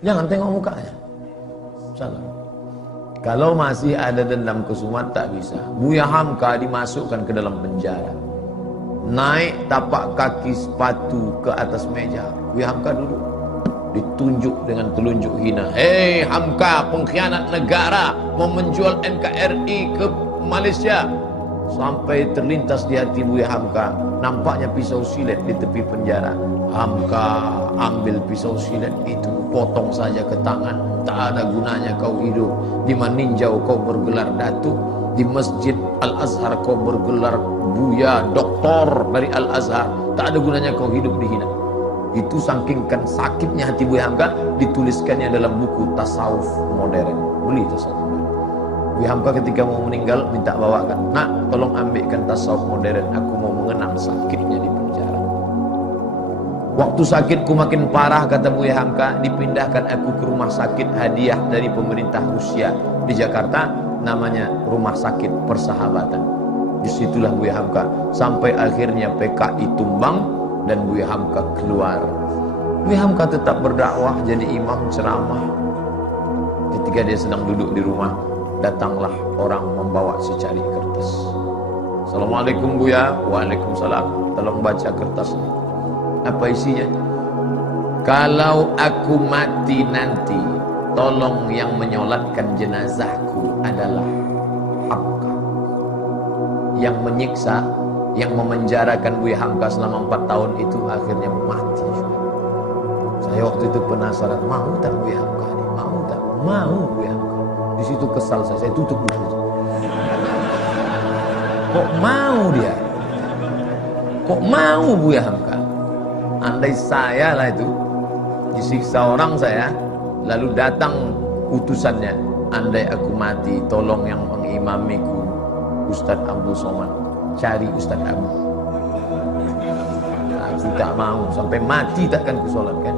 Jangan tengok mukanya. Salah. Kalau masih ada dendam kesumat tak bisa. Buya Hamka dimasukkan ke dalam penjara. Naik tapak kaki sepatu ke atas meja. Buya Hamka duduk. Ditunjuk dengan telunjuk hina. Hei Hamka, pengkhianat negara, mau menjual NKRI ke Malaysia. Sampai terlintas di hati Buya Hamka, nampaknya pisau silet di tepi penjara. Hamka ambil pisau silet itu, potong saja ke tangan. Tak ada gunanya kau hidup. Di Maninjau kau bergelar datuk, di Masjid Al-Azhar kau bergelar Buya Doktor dari Al-Azhar. Tak ada gunanya kau hidup dihina. Itu saking sakitnya hati Buya Hamka, dituliskannya dalam buku Tasawuf Modern. Beli Tasawuf Modern. Buya Hamka ketika mau meninggal minta bawakan, nak tolong ambilkan Tasawuf Modern, aku mau mengenang sakitnya di penjara. Waktu sakitku makin parah, kata Buya Hamka, dipindahkan aku ke rumah sakit hadiah dari pemerintah Rusia di Jakarta, namanya Rumah Sakit Persahabatan. Disitulah Buya Hamka sampai akhirnya PKI tumbang dan Buya Hamka keluar. Buya Hamka tetap berdakwah, jadi imam ceramah. Ketika dia sedang duduk di rumah, datanglah orang membawa secari kertas. Assalamualaikum Buya. Waalaikumsalam. Tolong baca kertas ini. Apa isinya? Kalau aku mati nanti, tolong yang menyolatkan jenazahku adalah Hamka. Yang menyiksa, yang memenjarakan Buya Hamka selama 4 tahun itu akhirnya mati juga. Saya waktu itu penasaran, mau tak Buya Hamka ini? Mau tak? Mau Buya Hamka. Di situ kesal saya tutup buku. Kok mau dia? Kok mau Buya Hamka? Andai saya lah itu disiksa orang saya, lalu datang utusannya, andai aku mati, tolong yang mengimamiku Ustadz Abdul Somad, cari Ustadz Abu. Aku tak mau, sampai mati takkan kusolatkan.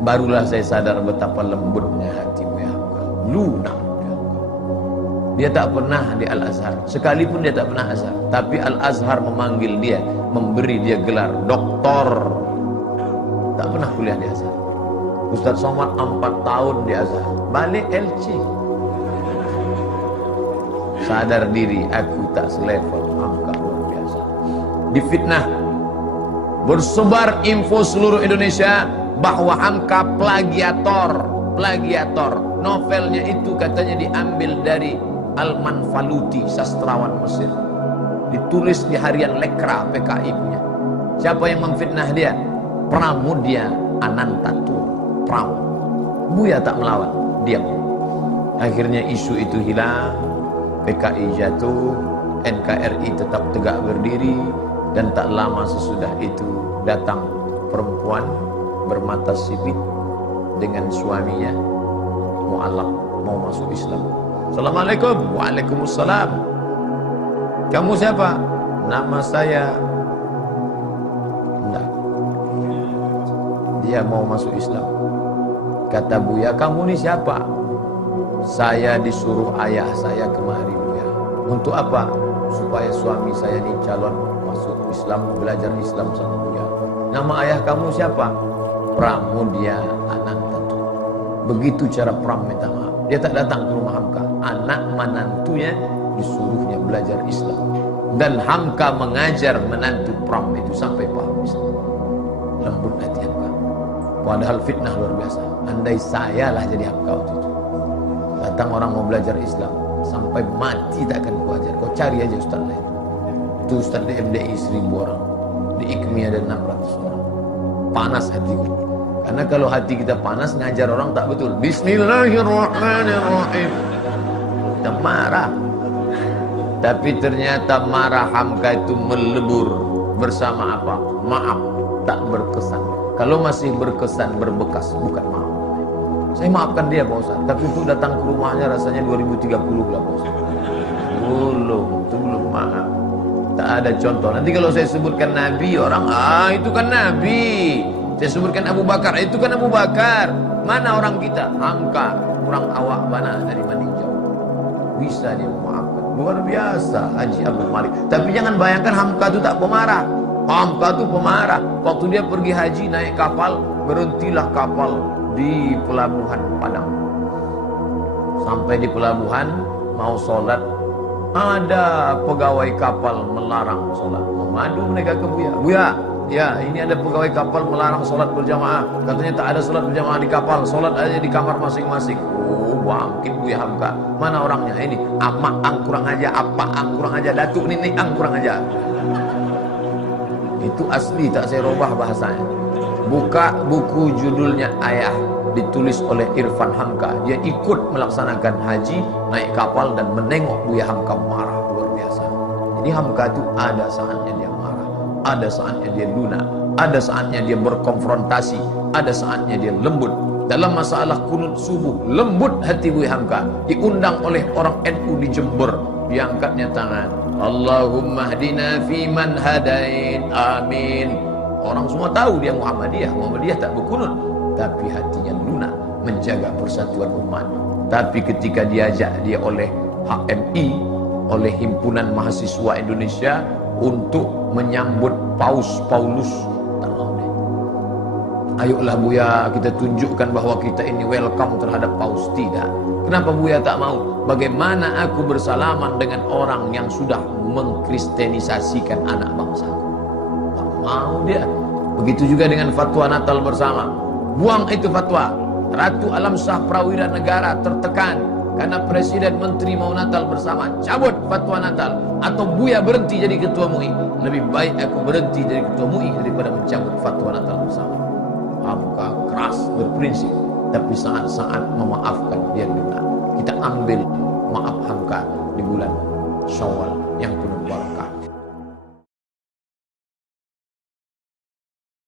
Barulah saya sadar betapa lembutnya hati Buya Hamka, lunak. Dia tak pernah di Al-Azhar, sekalipun dia tak pernah Azhar, tapi Al-Azhar memanggil dia, memberi dia gelar doktor. Tak pernah kuliah di Azhar. Ustadz Somad 4 tahun di Azhar, balik LC. Sadar diri, aku tak selevel. Hamka luar biasa. Difitnah, bersebar info seluruh Indonesia bahwa Hamka plagiator. Novelnya itu katanya diambil dari Al-Manfaluti, sastrawan Mesir. Ditulis di harian Lekra PKI punya. Siapa yang memfitnah dia? Pramudia Anantatur. Pram. Buya tak melawan, diam. Akhirnya isu itu hilang, PKI jatuh, NKRI tetap tegak berdiri, dan tak lama sesudah itu datang perempuan bermata sipit dengan suaminya mu'alaq, mau masuk Islam. Assalamualaikum. Waalaikumsalam. Kamu siapa? Nama saya. Enggak. Dia mau masuk Islam. Kata Buya, kamu ni siapa? Saya disuruh ayah saya kemari Buya. Untuk apa? Supaya suami saya ni calon masuk Islam, belajar Islam sama Buya. Nama ayah kamu siapa? Pramudia Anantatur. Begitu cara Pram minta maaf. Dia tak datang ke rumah Hamka. Anak menantunya disuruhnya belajar Islam. Dan Hamka mengajar menantu Pram itu sampai paham Islam. Lembut hati Hamka. Padahal fitnah luar biasa. Andai saya lah jadi Hamka waktu itu. Datang orang mau belajar Islam, sampai mati tak akan kuajar. Kau cari aja ustaz lain. Itu ustaz di MDI 1000 orang, di IKMI ada 600 orang. Panas hatiku. Karena kalau hati kita panas, ngajar orang tak betul. Bismillahirrahmanirrahim. Kita marah. Tapi ternyata marah Hamka itu melebur bersama apa? Maaf, tak berkesan. Kalau masih berkesan, berbekas, bukan maaf. Saya maafkan dia Pak Ustaz, tapi untuk datang ke rumahnya rasanya 2030 lah Pak Ustaz. Belum, itu belum maaf. Tak ada contoh. Nanti kalau saya sebutkan Nabi, orang, itu kan Nabi. Saya sebutkan Abu Bakar, itu kan Abu Bakar. Mana orang kita? Hamka, orang awak mana dari Maninjau. Bisa dia memaafkan. Luar biasa Haji Abdul Malik. Tapi jangan bayangkan Hamka itu tak pemarah. Hamka itu pemarah. Waktu dia pergi haji naik kapal, berhentilah kapal di pelabuhan Padang. Sampai di pelabuhan, mau sholat, ada pegawai kapal melarang sholat. Memadu mereka ke Buya. Buya, ya ini ada pegawai kapal melarang sholat berjamaah. Katanya tak ada sholat berjamaah di kapal, sholat aja di kamar masing-masing. Oh, bangkit Buya Hamka. Mana orangnya? Ini amak ang kurang aja, apa ang kurang aja, datuk nenek ang kurang aja. Itu asli, tak saya robah bahasanya. Buka buku judulnya Ayah, ditulis oleh Irfan Hamka. Dia ikut melaksanakan haji, naik kapal dan menengok Buya Hamka marah luar biasa. Jadi Hamka itu ada saatnya dia marah, ada saatnya dia lunak, ada saatnya dia berkonfrontasi, ada saatnya dia lembut. Dalam masalah kunut subuh, lembut hati Buya Hamka. Diundang oleh orang NU di Jember, diangkatnya tangan. Allahumma hdina fi man hadain, amin. Orang semua tahu dia Muhammadiyah. Muhammadiyah tak berkunut, tapi hatinya lunak menjaga persatuan umat. Tapi ketika diajak dia oleh HMI, oleh Himpunan Mahasiswa Indonesia untuk menyambut Paus Paulus, tak mau deh. Ayolah Buya, kita tunjukkan bahwa kita ini welcome terhadap Paus. Tidak. Kenapa Buya tak mau? Bagaimana aku bersalaman dengan orang yang sudah mengkristenisasikan anak bangsaku? Tak mau dia. Begitu juga dengan fatwa Natal bersama. Buang itu fatwa. Ratu Alam Shah Prawira Negara tertekan karena Presiden Menteri mau Natal bersama. Cabut fatwa Natal. Atau Buya berhenti jadi ketua MUI. Lebih baik aku berhenti jadi ketua MUI daripada mencabut fatwa Natal bersama. Hamka keras berprinsip, tapi saat-saat memaafkan dia lunak. Kita ambil maaf Hamka di bulan Syawal yang penuh barakah.